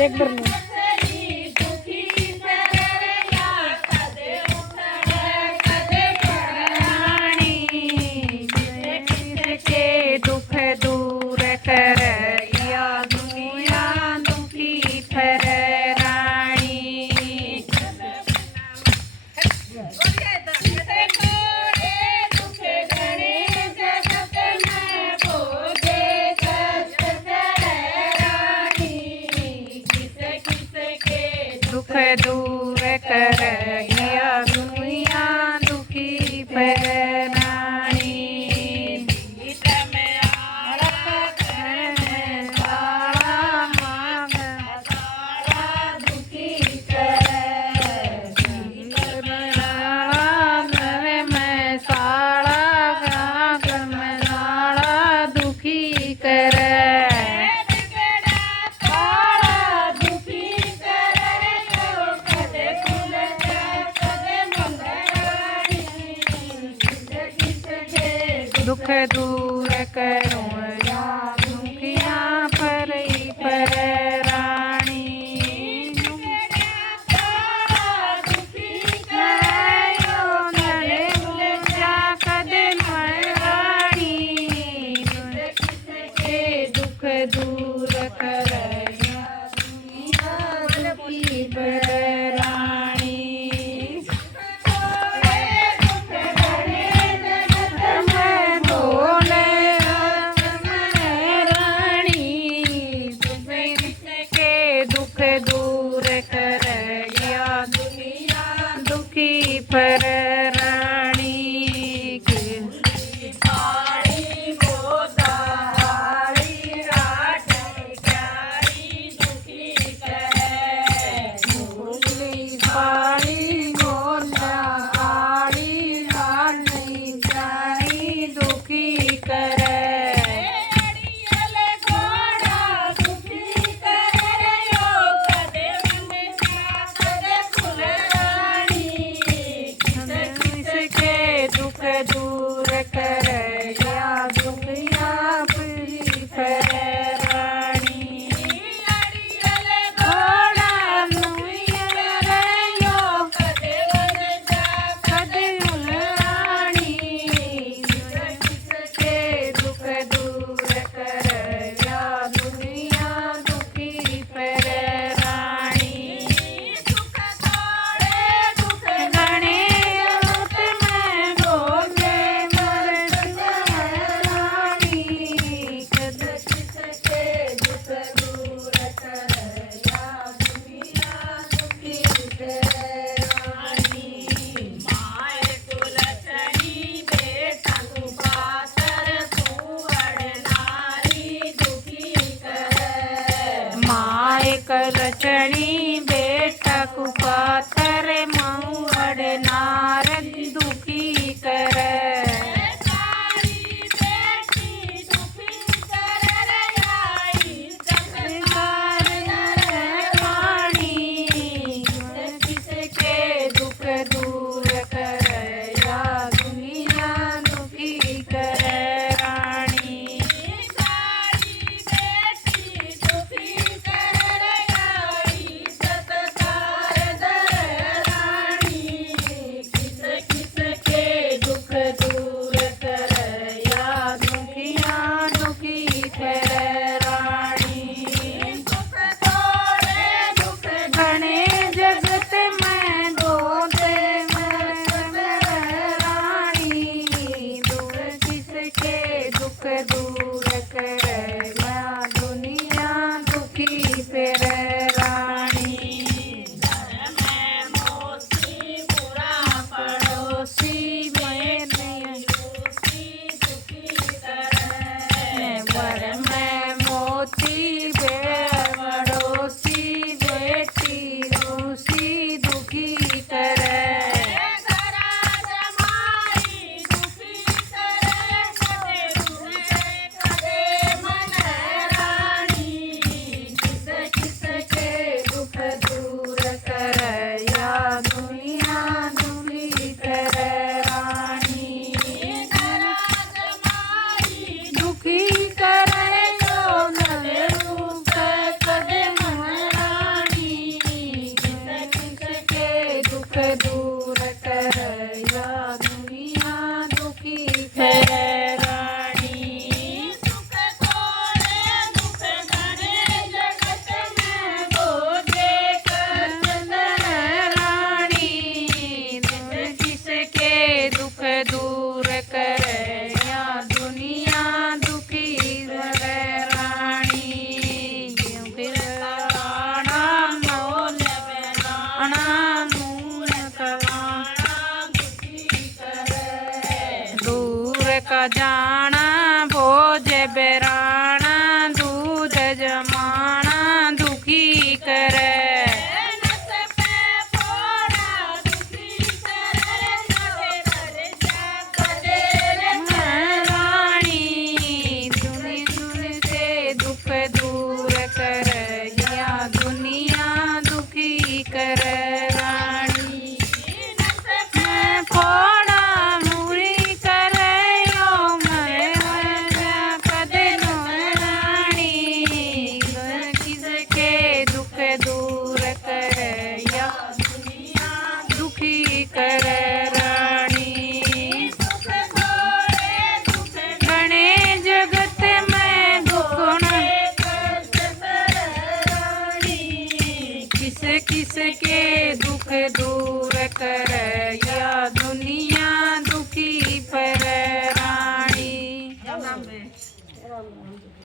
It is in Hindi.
एक बार में दुख दूर करहिया दुनिया दुखी परराणी। दुख दूर करो दुखिया परई परराणी। दुख दूर करया दुखी परराणी। दूर करया दुनिया दुखी परराणी। पाड़ी गोदारी राठी प्यारी दुखी करे। पाड़ी गोदारी राठी प्यारी दुखी करे। दुख दूर करया दुखिया परी परराणी। घोड़ा नुयो कदे उलराणी। दुख दूर करया दुनिया दुखी परराणी। दुख घणे लचणी बेटा कुपातर मऊड़ नारद दुखी करे। दुख दूर करया दुनिया दुखी परराणी। दूर करे या दुनिया दुखी करे रानी। राणा मोल राणा मूल कराना दुखी करे। दूर का जाना भोज बेराना दूध जमाना दुखी करे। दूर करे या दुनिया दुखी करे रानी। फोड़ा मुरी करे यो मैं कदे नो रानी। किसके दुख दूर करे या दुनिया दुखी करे रानी। घणे जगत में दुख किस के दुख दूर करे या दुनिया